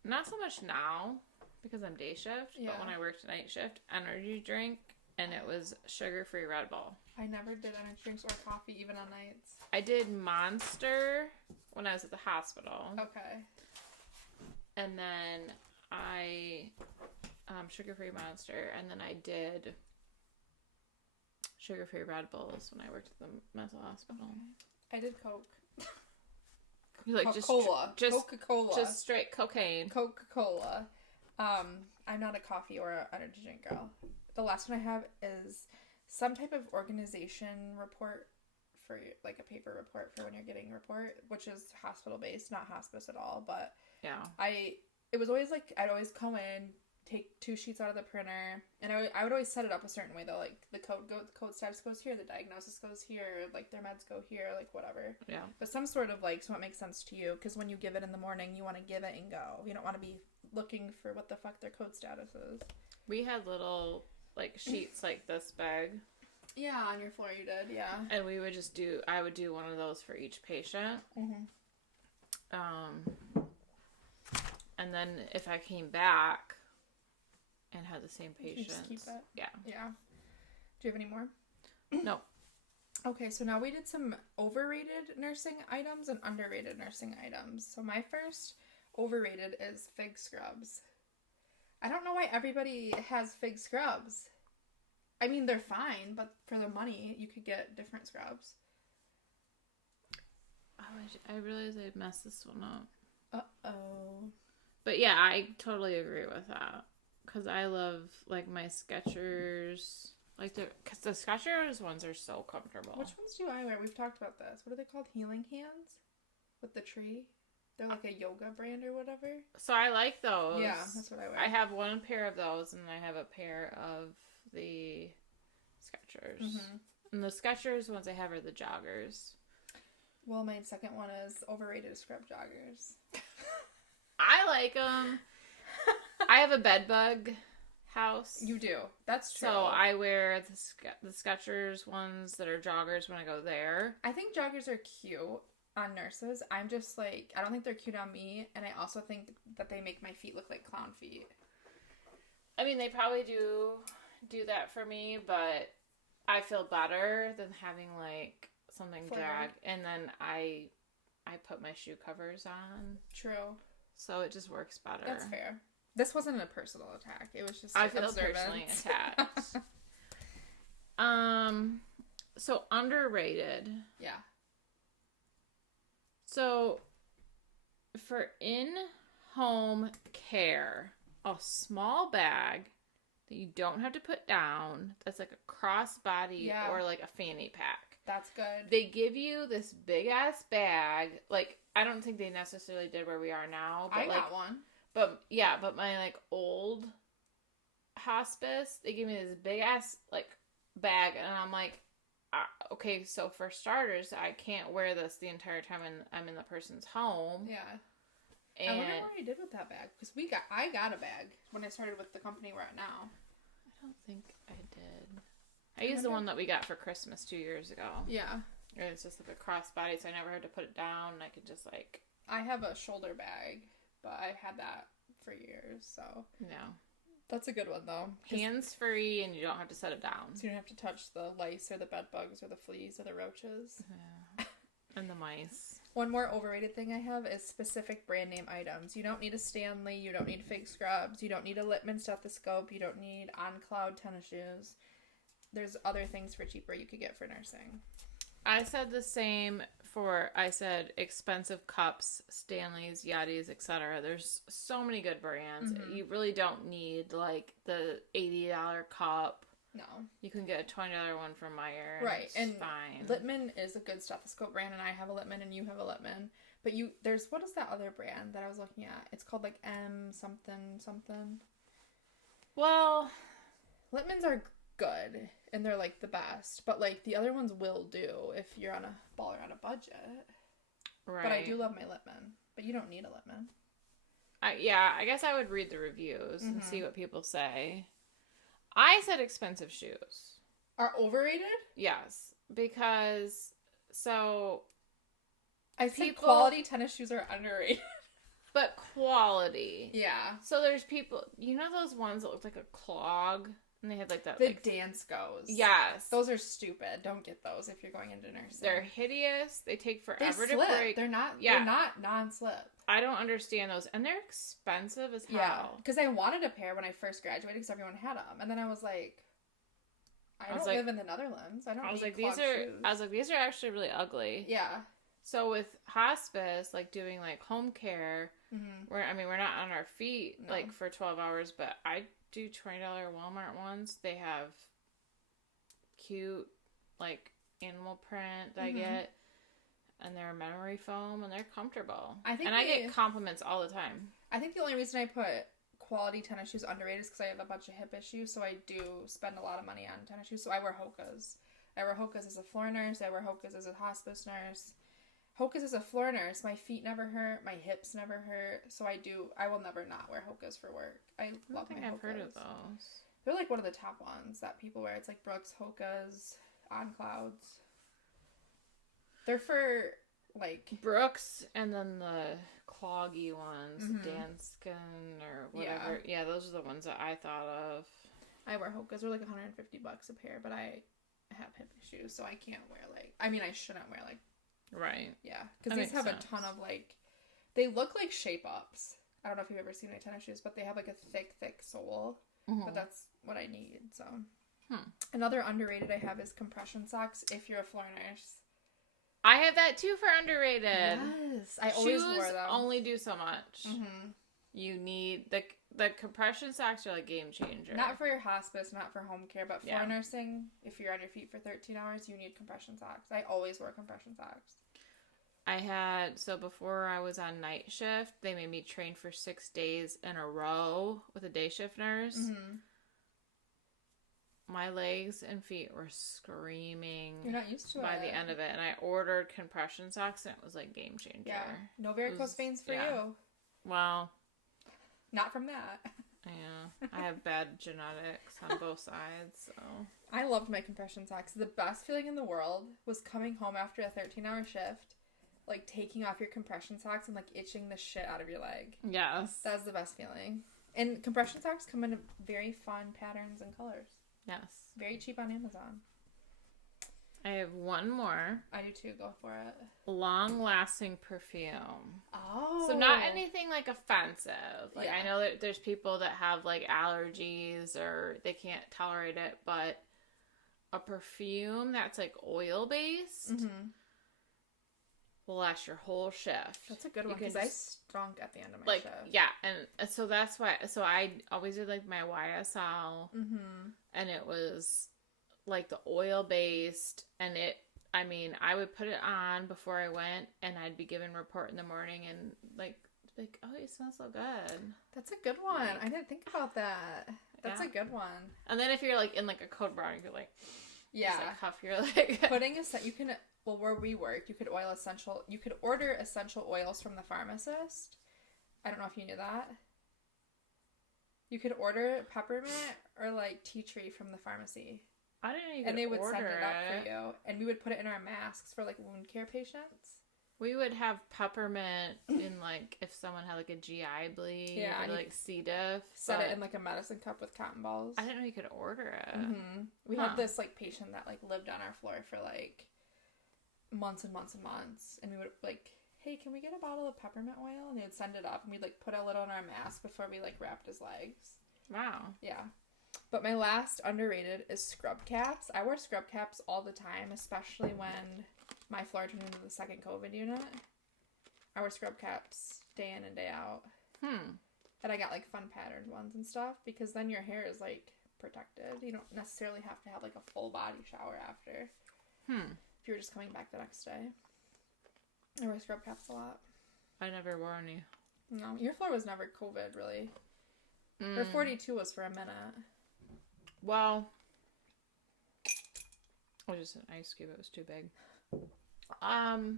not so much now because I'm day shift, but when I worked night shift, energy drink, and it was sugar-free Red Bull. I never did energy drinks or coffee even on nights. I did Monster when I was at the hospital. Okay. And then I sugar-free Monster, and then I did sugar-free Red Bulls when I worked at the mental hospital. Okay. I did Coke. You like Coca-Cola. Coca-Cola. Just straight cocaine. Coca-Cola. I'm not a coffee or an energy drink girl. The last one I have is some type of organization report for, like, a paper report for when you're getting a report, which is hospital-based, not hospice at all, but yeah. It was always, like, I'd always come in, take 2 sheets out of the printer, and I would always set it up a certain way, though, like, the code status goes here, the diagnosis goes here, like, their meds go here, like, whatever. Yeah. But some sort of, like, so it makes sense to you, because when you give it in the morning, you want to give it and go. You don't want to be looking for what the fuck their code status is. We had little, like, sheets like this big. Yeah, on your floor you did, yeah. And we would just I would do one of those for each patient. Mm-hmm. And then if I came back and had the same patient. Just keep it? Yeah. Yeah. Do you have any more? No. Okay, so now we did some overrated nursing items and underrated nursing items. So my first overrated is fig scrubs. I don't know why everybody has fig scrubs. I mean, they're fine, but for the money, you could get different scrubs. Oh, I realized I messed this one up. Uh-oh. But yeah, I totally agree with that. Because I love, like, my Skechers. Like, because the Skechers ones are so comfortable. Which ones do I wear? We've talked about this. What are they called? Healing Hands? With the tree? They're like a yoga brand or whatever. So I like those. Yeah, that's what I wear. I have one pair of those, and I have a pair of the Skechers. Mm-hmm. And the Skechers ones I have are the joggers. Well, my second one is overrated scrub joggers. I like them. I have a bed bug house. You do. That's true. So I wear the Skechers ones that are joggers when I go there. I think joggers are cute on nurses. I'm just like, I don't think they're cute on me, and I also think that they make my feet look like clown feet. I mean, they probably do that for me, but I feel better than having, like, something drag. And then I put my shoe covers on. True. So it just works better. That's fair. This wasn't a personal attack. It was just I feel personally attacked. So underrated. Yeah. So for in-home care, a small bag that you don't have to put down, that's like a crossbody or like a fanny pack. That's good. They give you this big ass bag. Like, I don't think they necessarily did where we are now. But I got one. But yeah, but my, like, old hospice, they gave me this big ass, like, bag, and I'm like, okay, so for starters, I can't wear this the entire time I'm in the person's home. Yeah. And I wonder what you did with that bag, because I got a bag when I started with the company we're at now. I don't think I did. I used the one that we got for Christmas 2 years ago. Yeah. It's just like a crossbody, so I never had to put it down, and I could just like... I have a shoulder bag, but I've had that for years, so... Yeah. That's a good one, though. Hands-free, and you don't have to set it down. So you don't have to touch the lice or the bed bugs or the fleas or the roaches. Yeah. And the mice. One more overrated thing I have is specific brand name items. You don't need a Stanley. You don't need fake scrubs. You don't need a Littman stethoscope. You don't need on-cloud tennis shoes. There's other things for cheaper you could get for nursing. I said the same I said expensive cups, Stanleys, Yetis, etc. There's so many good brands. Mm-hmm. You really don't need like the $80 cup. No. You can get a $20 one from Meyer. Right. And fine. Littman is a good stethoscope brand, and I have a Littman and you have a Littman. But what is that other brand that I was looking at? It's called like M something something. Well, Littmans are good, and they're like the best, but like the other ones will do if you're on a baller on a budget. Right. But I do love my Littman, but you don't need a Littman. I guess I would read the reviews and see what people say. I said expensive shoes are overrated. Yes, because I think quality tennis shoes are underrated. But quality, yeah. So there's people, you know, those ones that look like a clog. And they had like that. The dance goes. Yes. Those are stupid. Don't get those if you're going into nursing. They're hideous. They take forever to break. They're not non-slip. I don't understand those. And they're expensive as hell. Yeah. Because I wanted a pair when I first graduated because everyone had them. And then I was like, I don't live in the Netherlands. I was like, these are actually really ugly. Yeah. So with hospice, like doing like home care, we're not on our feet like for 12 hours, but I do $20 Walmart ones. They have cute like animal print that I get, and they're memory foam, and they're comfortable. I get compliments all the time. I think the only reason I put quality tennis shoes underrated is because I have a bunch of hip issues, so I do spend a lot of money on tennis shoes. So I wear Hokas. I wear Hokas as a floor nurse. I wear Hokas as a hospice nurse. Hokas as a floor nurse, my feet never hurt, my hips never hurt, so I will never not wear Hokas for work. I love my Hokas. I've heard of those. They're like one of the top ones that people wear. It's like Brooks Hokas, On Clouds. They're for like Brooks, and then the cloggy ones, Danskin or whatever. Yeah, those are the ones that I thought of. I wear Hokas. They're like $150 a pair, but I have hip issues, so I can't wear I shouldn't wear right. Yeah, because these have a ton of they look like shape ups. I don't know if you've ever seen my tennis shoes, but they have like a thick sole. But that's what I need. So another underrated I have is compression socks. If you're a floor nurse, I have that too for underrated. Yes, I always wore them. Only do so much. You need the compression socks are like game changer. Not for your hospice, not for home care, but floor nursing. If you're on your feet for 13 hours, you need compression socks. I always wear compression socks. Before I was on night shift, they made me train for 6 days in a row with a day shift nurse. My legs and feet were screaming. You're not used to by the end of it, and I ordered compression socks, and it was like game changer. Yeah, no varicose veins for you. Well, not from that. Yeah, I have bad genetics on both sides, so. I loved my compression socks. The best feeling in the world was coming home after a 13-hour shift, taking off your compression socks and itching the shit out of your leg. Yes. That was the best feeling. And compression socks come in very fun patterns and colors. Yes. Very cheap on Amazon. I have one more. I do too. Go for it. Long-lasting perfume. Oh. So not anything offensive. I know that there's people that have allergies or they can't tolerate it, but a perfume that's oil-based will last your whole shift. That's a good one because I stunk at the end of my shift. Yeah, and so that's why. So I always did my YSL, and it was the oil based, and I would put it on before I went, and I'd be given report in the morning, and oh, you smell so good. That's a good one. I didn't think about that. That's a good one. And then if you're in a code brown, you're Yeah. Just like cuff your leg. Putting you can, well, where we worked, you could order essential oils from the pharmacist. I don't know if you knew that. You could order peppermint or like tea tree from the pharmacy. I didn't know you could and they would order send it up for you. And we would put it in our masks for like wound care patients. We would have peppermint in like if someone had like a GI bleed or like C. diff. Set it in like a medicine cup with cotton balls. I didn't know you could order it. Mm-hmm. We had this like patient that like lived on our floor for like months and months and months. And we would like, hey, can we get a bottle of peppermint oil? And they would send it up and we'd like put a little in our mask before we like wrapped his legs. Wow. Yeah. But my last underrated is scrub caps. I wear scrub caps all the time, especially when my floor turned into the second COVID unit. I wear scrub caps day in and day out. And I got like fun patterned ones and stuff because then your hair is like protected. You don't necessarily have to have like a full body shower after. If you're just coming back the next day. I wear scrub caps a lot. I never wore any. No, your floor was never COVID really. Or 42 was for a minute. Well, it was just an ice cube. It was too big. I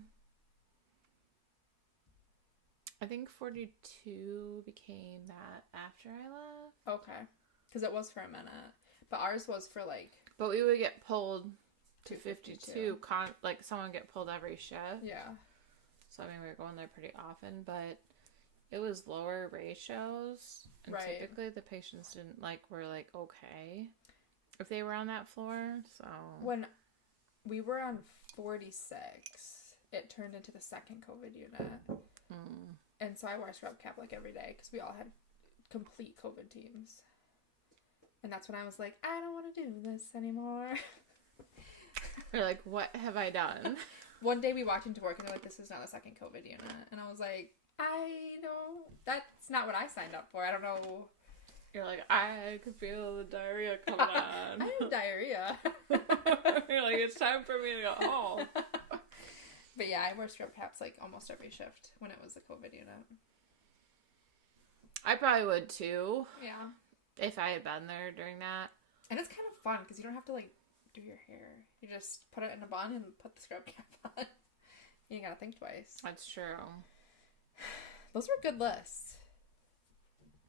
think 42 became that after I left. Okay. Because it was for a minute. But ours was for like... But we would get pulled to 52. Like someone get pulled every shift. Yeah. So I mean we were going there pretty often, but it was lower ratios. And typically the patients were like okay if they were on that floor. So when we were on 46, it turned into the second COVID unit. And so I wore a scrub cap like every day because we all had complete COVID teams. And that's when I was like, I don't want to do this anymore. You're like, what have I done? One day we walked into work and they're like, this is not a second COVID unit. And I was like, that's not what I signed up for. I don't know. You're like, I could feel the diarrhea coming on. I have diarrhea. You're like, it's time for me to go home. But yeah, I wore scrub caps like almost every shift when it was the COVID unit. I probably would too. Yeah. If I had been there during that. And it's kind of fun because you don't have to like do your hair. You just put it in a bun and put the scrub cap on. You ain't gotta think twice. That's true. Those were good lists.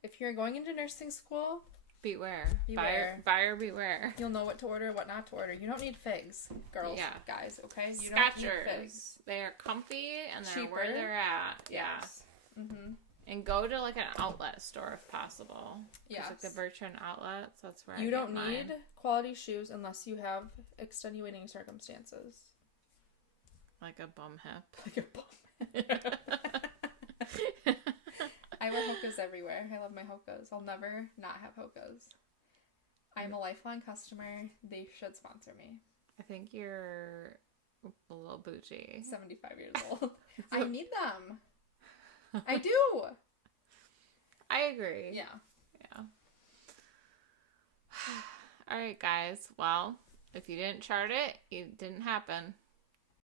If you're going into nursing school, beware. Buyer beware. You'll know what to order, what not to order. You don't need figs, girls, guys, okay? You Skechers. Don't need figs. They are comfy and they're cheaper. Where they're at. Yes. Yeah. Mm-hmm. And go to like an outlet store if possible. Yes. Like the Bertrand outlets, that's where you don't need quality shoes unless you have extenuating circumstances. Like a bum hip. Like a bum hip. I wear Hokas everywhere. I love my Hokas. I'll never not have Hokas. I'm a lifelong customer. They should sponsor me. I think you're a little bougie. 75 years old. I need them. I do. I agree. Yeah. All right, guys. Well, if you didn't chart it, it didn't happen.